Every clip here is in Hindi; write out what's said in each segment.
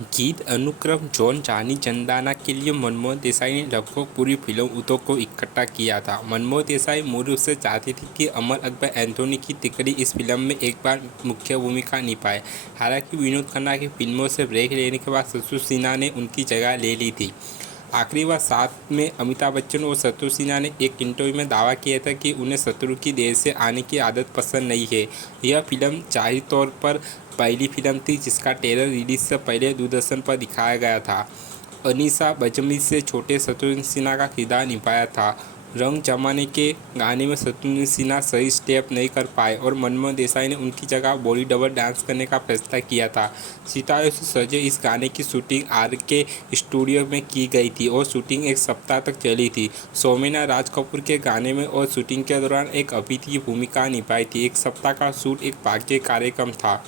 गीत अनुक्रम जॉन जानी चंदाना के लिए मनमोहन देसाई ने लगभग पूरी फिल्म उतो को इकट्ठा किया था। मनमोहन देसाई मूल रूप से चाहते थे कि अमर अकबर एंथोनी की तिकड़ी इस फिल्म में एक बार मुख्य भूमिका निभाए। हालांकि विनोद खन्ना की फिल्मों से ब्रेक लेने के बाद संतोष सिन्हा ने उनकी जगह ले ली थी। आखिरी बार साथ में अमिताभ बच्चन और संतोष सिन्हा ने एक इंटरव्यू में दावा किया था कि उन्हें शत्रु की देर से आने की आदत पसंद नहीं है। यह फिल्म जाहिर तौर पर पहली फिल्म थी जिसका ट्रेलर रिलीज से पहले दूरदर्शन पर दिखाया गया था। अनीसा बजमी से छोटे शत्रुघ्न सिन्हा का किरदार निभाया था। रंग जमाने के गाने में शत्रुघ्न सिन्हा सही स्टेप नहीं कर पाए और मनमोहन देसाई ने उनकी जगह बॉडी डबल डांस करने का फैसला किया था। सितारों से सजे इस गाने की शूटिंग आर के स्टूडियो में की गई थी और शूटिंग एक सप्ताह तक चली थी। सोमेना राज कपूर के गाने में और शूटिंग के दौरान एक अतिथि की भूमिका निभाई थी। एक सप्ताह का शूट एक भाग्य कार्यक्रम था।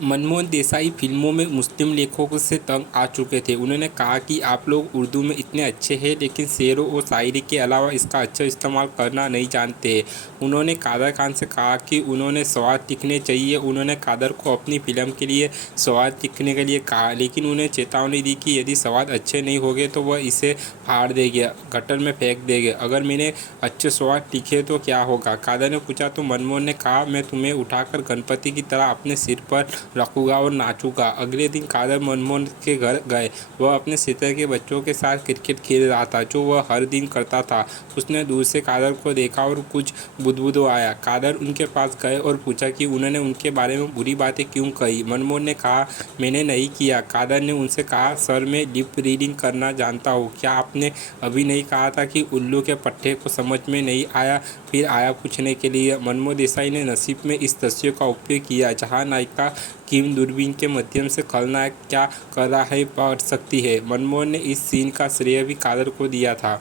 मनमोहन देसाई फिल्मों में मुस्लिम लेखकों से तंग आ चुके थे। उन्होंने कहा कि आप लोग उर्दू में इतने अच्छे हैं लेकिन शेरों और शायरी के अलावा इसका अच्छा इस्तेमाल करना नहीं जानते। उन्होंने कादर खान से कहा कि उन्होंने सवाल लिखने चाहिए। उन्होंने कादर को अपनी फिल्म के लिए सवाल लिखने के लिए कहा, लेकिन उन्हें चेतावनी दी कि यदि सवाल अच्छे नहीं होंगे तो वह इसे फाड़ देंगे, गटर में फेंक देंगे। अगर मैंने अच्छे सवाल लिखे तो क्या होगा, कादर ने पूछा तो मनमोहन ने कहा, मैं तुम्हें उठाकर गणपति की तरह अपने सिर पर रखूँगा और नाचूंगा। अगले दिन कादर मनमोहन के घर गए। वह अपने क्षेत्र के बच्चों के साथ क्रिकेट खेल रहा था, जो वह हर दिन करता था। उसने दूर से कादर को देखा और कुछ बुदबुदो आया। कादर उनके पास गए और पूछा कि उन्होंने उनके बारे में बुरी बातें क्यों कही। मनमोहन ने कहा, मैंने नहीं किया। कादर ने उनसे कहा, सर मैं लिप रीडिंग करना जानता हूँ। क्या आपने अभी नहीं कहा था कि उल्लू के पट्टे को समझ में नहीं आया, फिर आया पूछने के लिए। मनमोहन देसाई ने नसीब में इस दृश्य का उपयोग किया जहाँ नायिका किम दूरबीन के माध्यम से खलनायक क्या कर रहा है पढ़ सकती है। मनमोहन ने इस सीन का श्रेय भी कादर को दिया था।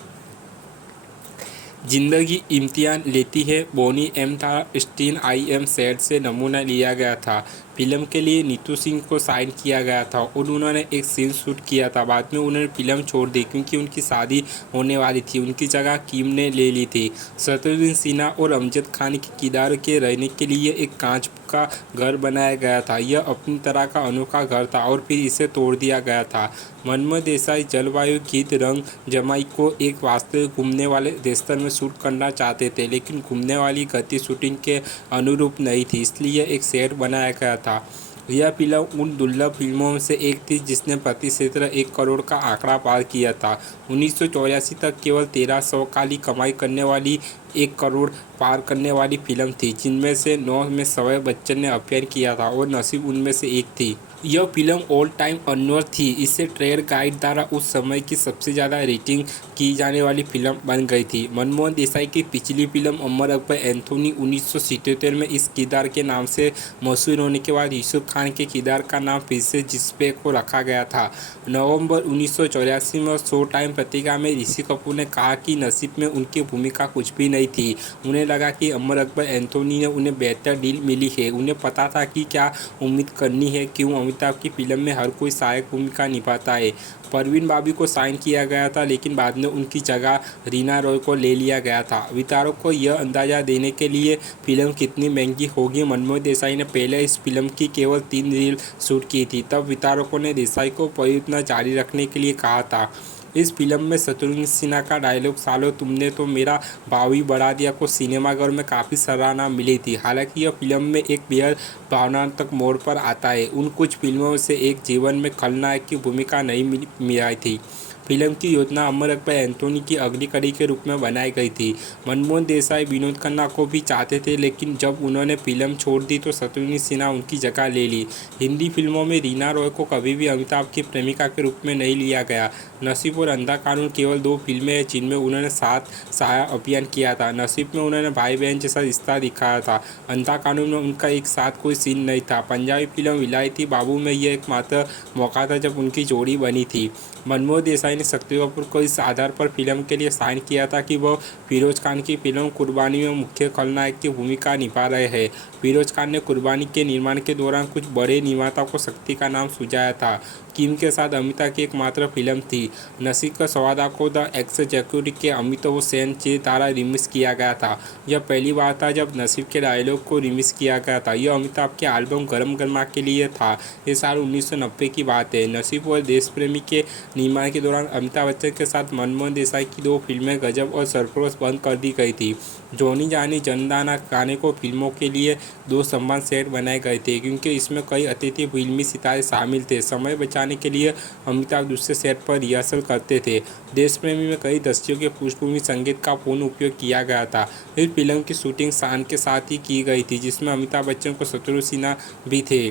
जिंदगी इम्तिहान लेती है बोनी एम था स्टीन आई एम सैड से नमूना लिया गया था। फिल्म के लिए नीतू सिंह को साइन किया गया था और उन्होंने एक सीन शूट किया था। बाद में उन्होंने फिल्म छोड़ दी क्योंकि उनकी शादी होने वाली थी। उनकी जगह किम ने ले ली थी। शत्रुघ्न सिन्हा और अमजद खान के किरदार के रहने के लिए एक कांच का घर बनाया गया था। यह अपनी तरह का अनोखा घर था और फिर इसे तोड़ दिया गया था। मनमोहन देसाई जलवायु गीत रंग जमाई को एक वास्तविक घूमने वाले रेस्तर में शूट करना चाहते थे, लेकिन घूमने वाली गति शूटिंग के अनुरूप नहीं थी, इसलिए एक सेट बनाया गया था। यह फिल्म उन दुर्लभ फिल्मों में से एक थी जिसने प्रति क्षेत्र 1 करोड़ का आंकड़ा पार किया था। 1984 तक केवल 1300 काली कमाई करने वाली 1 करोड़ पार करने वाली फिल्म थी, जिनमें से 9 में शोएब बच्चन ने अपियर किया था और नसीब उनमें से एक थी। यह फिल्म ऑल टाइम अर्नर थी। इसे ट्रेड गाइड द्वारा उस समय की सबसे ज़्यादा रेटिंग की जाने वाली फिल्म बन गई थी। मनमोहन देसाई की पिछली फिल्म अमर अकबर एंथोनी 1977 में इस किरदार के नाम से मशहूर होने के बाद यूसुफ खान के किरदार का नाम फिर से जिस्पे को रखा गया था। नवंबर 1984 में शो टाइम पत्रिका में ऋषि कपूर ने कहा कि नसीब में उनकी भूमिका कुछ भी नहीं थी। उन्हें लगा कि अमर अकबर एंथोनी ने उन्हें बेहतर डील मिली है। उन्हें पता था कि क्या उम्मीद करनी है, क्यों अमिताभ की फिल्म में हर कोई सहायक भूमिका निभाता है। परवीन बाबी को साइन किया गया था, लेकिन बाद में उनकी जगह रीना रॉय को ले लिया गया था। वितरक को यह अंदाजा देने के लिए फिल्म कितनी महंगी होगी, मनमोहन देसाई ने पहले इस फिल्म की केवल 3 रील शूट की थी। तब वितरकों ने देसाई को परियोजना जारी रखने के लिए कहा था। इस फिल्म में शत्रुघ्न सिन्हा का डायलॉग सालो तुमने तो मेरा भाव ही बढ़ा दिया को सिनेमाघर में काफ़ी सराहना मिली थी। हालांकि यह फिल्म में एक बेहद भावनात्मक मोड़ पर आता है। उन कुछ फिल्मों से एक जीवन में खलनायक की भूमिका नहीं मिली थी। फिल्म की योजना अमर अकबर एंथोनी की अगली कड़ी के रूप में बनाई गई थी। मनमोहन देसाई विनोद खन्ना को भी चाहते थे, लेकिन जब उन्होंने फिल्म छोड़ दी तो शत्रुघ्न सिन्हा उनकी जगह ले ली। हिंदी फिल्मों में रीना रॉय को कभी भी अमिताभ की प्रेमिका के रूप में नहीं लिया गया। नसीब और अंधा कानून केवल 2 फिल्में हैं जिनमें उन्होंने साथ साया अभियान किया था। नसीब में उन्होंने भाई बहन जैसा रिश्ता दिखाया था। अंधा कानून में उनका एक साथ कोई सीन नहीं था। पंजाबी फिल्म विलायती बाबू में यह एकमात्र मौका था जब उनकी जोड़ी बनी थी। मनमोहन देसाई ने शक्ति कपूर को इस आधार पर फिल्म के लिए साइन किया था कि वह फिरोज खान की फिल्म कुर्बानी में मुख्य खलनायक की भूमिका निभा रहे हैं। फिरोज खान ने कुर्बानी के निर्माण के दौरान कुछ बड़े निर्माताओं को शक्ति का नाम सुझाया था। किम के साथ अमिताभ की एकमात्र फिल्म थी। नसीब का सौदा को द एग्जीक्यूटिव के अमिताभ सेन के द्वारा रिमिक्स किया गया था। यह पहली बार था जब नसीब के डायलॉग को रिमिक्स किया गया था। यह अमिताभ के एल्बम गरम गरमा के लिए था। ये साल 1990 की बात है। नसीब और देश प्रेमी के निर्माण के दौरान अमिताभ बच्चन के साथ मनमोहन देसाई की 2 फिल्में गजब और सरफरोश बंद कर दी गई थी। जॉनी जानी जनदाना गाने को फिल्मों के लिए 2 समान सेट बनाए गए थे, क्योंकि इसमें कई अतिथि फिल्मी सितारे शामिल थे। समय बचाने के लिए अमिताभ दूसरे सेट पर रिहर्सल करते थे। देश प्रेमी में कई दस्तियों के पृष्ठभूमि संगीत का पूर्ण उपयोग किया गया था। इस फिल्म की शूटिंग शान के साथ ही की गई थी, जिसमें अमिताभ बच्चन को शत्रुघ्न सिन्हा भी थे।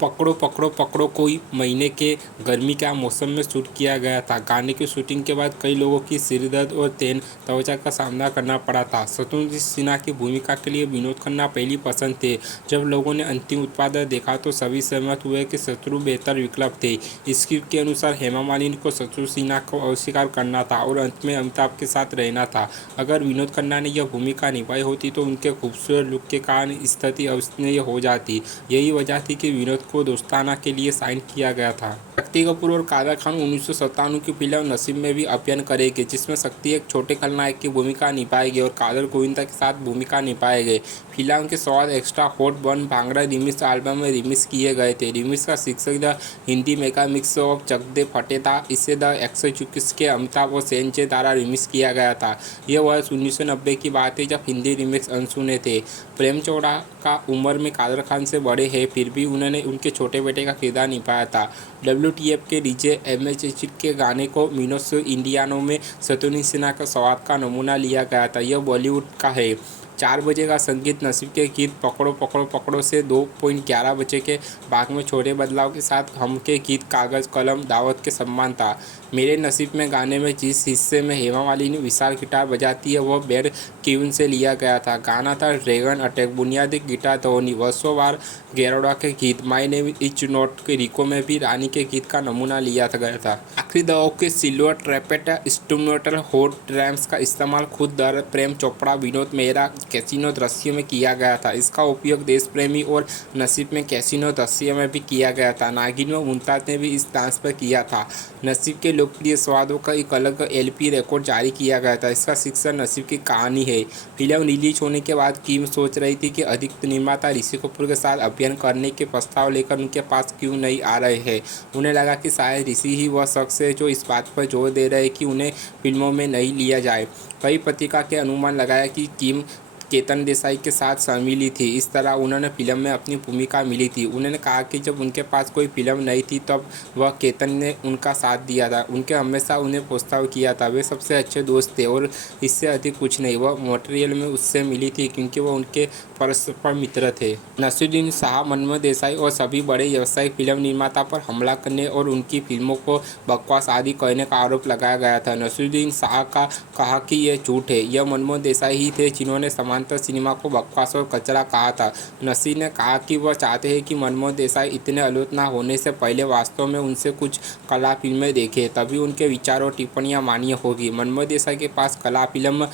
पकड़ो पकड़ो पकड़ो कोई महीने के गर्मी के मौसम में शूट किया गया था। गाने की शूटिंग के बाद कई लोगों की सिरदर्द और तेन त्वचा का सामना करना पड़ा था। शत्रुघ्न सिन्हा की भूमिका के लिए विनोद खन्ना पहली पसंद थे। जब लोगों ने अंतिम उत्पाद देखा तो सभी सहमत हुए कि शत्रु बेहतर विकल्प थे। स्क्रिप्ट के अनुसार हेमा मालिनी को शत्रुघ्न सिन्हा को अस्वीकार करना था और अंत में अमिताभ के साथ रहना था। अगर विनोद खन्ना ने यह भूमिका निभाई होती तो उनके खूबसूरत लुक के कारण स्थिति अविश्वसनीय हो जाती। यही वजह थी कि विनोद को दोस्ताना के लिए साइन किया गया था। शक्ति कपूर और कादर खान 1997 की फिल्म नसीब में भी अभिनय करेंगे, जिसमें शक्ति एक छोटे खलनायक की भूमिका निभाएगी और कादर गोविंदा के साथ भूमिका निभाएंगे। फिल्म के स्वाद extra hot one bhangra remix album में रिमिक्स किए गए थे। रिमिक्स का शीर्षक the Hindi mega mix of Chak De Phatte था। इसे द एग्जीक्यूटिव के अमिताभ और सेन के द्वारा रिमिक्स किया गया था। यह वर्ष 1990 की बात है, जब हिंदी रिमिक्स अनसुने थे। प्रेम चोपड़ा का उम्र में कादर खान से बड़े हैं, फिर भी उन्होंने उनके छोटे बेटे का किरदार निभाया था। WTF के डीजे MH के गाने को मिनोस इंडियानो में शत्रुघ्न सिन्हा का स्वाद का नमूना लिया गया था। यह बॉलीवुड का है। 4 बजे का संगीत नसीब के गीत पकड़ो पकड़ो पकड़ो से 2.11 बजे के भाग में छोटे बदलाव के साथ हम के गीत कागज़ कलम दावत के समान था। मेरे नसीब में गाने में जिस हिस्से में हेमा मालिनी विशाल गिटार बजाती है वह बैड क्यून से लिया गया था। गाना था ड्रैगन अटैक, बुनियादी गिटार ध्वनि वर्षों गेरोडा के गीत माय नेम इज नॉट के रिको में भी रानी के गीत का नमूना लिया गया था। आखिरी दौर के सिल्वर ट्रैपेट इंस्ट्रूमेंटल हॉट ड्रम्स का इस्तेमाल खुद प्रेम चोपड़ा विनोद मेहरा कैसीनो दृश्य में किया गया था। इसका उपयोग देश प्रेमी और नसीब में कैसीनो दृश्य में भी किया गया था। नागिन में मुमताज़ ने भी इस डांस पर किया था। नसीब के लोकप्रिय स्वादों का एक अलग LP रिकॉर्ड जारी किया गया था। इसका शीर्षक नसीब की कहानी है। फिल्म रिलीज होने के बाद किम सोच रही थी कि अधिक निर्माता ऋषि कपूर के साथ अभिनय करने के प्रस्ताव लेकर उनके पास क्यों नहीं आ रहे हैं। उन्हें लगा कि शायद ऋषि ही वह शख्स है जो इस बात पर जोर दे रहे हैं कि उन्हें फिल्मों में नहीं लिया जाए। कई पत्रिका के अनुमान लगाया कि किम केतन देसाई के साथ शामिल थी। इस तरह उन्होंने फिल्म में अपनी भूमिका मिली थी। उन्होंने कहा कि जब उनके पास कोई फिल्म नहीं थी तब वह केतन ने उनका साथ दिया था। उनके हमेशा उन्हें प्रोत्साहन किया था। वे सबसे अच्छे दोस्त थे और इससे अधिक कुछ नहीं। वह मटेरियल में उससे मिली थी क्योंकि वह उनके परस्पर मित्र थे। नसीरुद्दीन शाह, मनमोहन देसाई और सभी बड़े व्यावसायिक फिल्म निर्माता पर हमला करने और उनकी फिल्मों को बकवास आदि कहने का आरोप लगाया गया था। नसीरुद्दीन शाह का कहा कि यह झूठ है। यह मनमोहन देसाई ही थे जिन्होंने समांतर सिनेमा को बकवास और कचरा कहा था। नसीर ने कहा कि वह चाहते हैं कि मनमोहन देसाई इतने आलोचना होने से पहले वास्तव में उनसे कुछ कला फिल्में देखें, तभी उनके विचार और टिप्पणियां मान्य होगी। मनमोहन देसाई के पास कला फिल्म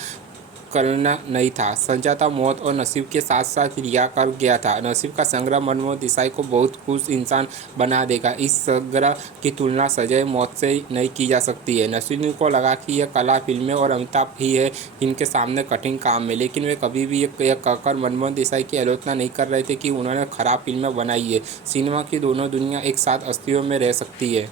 करना नहीं था। संजाता मौत और नसीब के साथ साथ रिहा कर गया था। नसीब का संग्रह मनमोहन देसाई को बहुत खुश इंसान बना देगा। इस संग्रह की तुलना सजाए मौत से नहीं की जा सकती है। नसीरुद्दीन को लगा कि यह कला फिल्में और अमिताभ ही है जिनके सामने कठिन काम है, लेकिन वे कभी भी यह कहकर मनमोहन देसाई की आलोचना नहीं कर रहे थे कि उन्होंने खराब फिल्में बनाई है। सिनेमा की दोनों दुनिया एक साथ अस्तित्व में रह सकती है।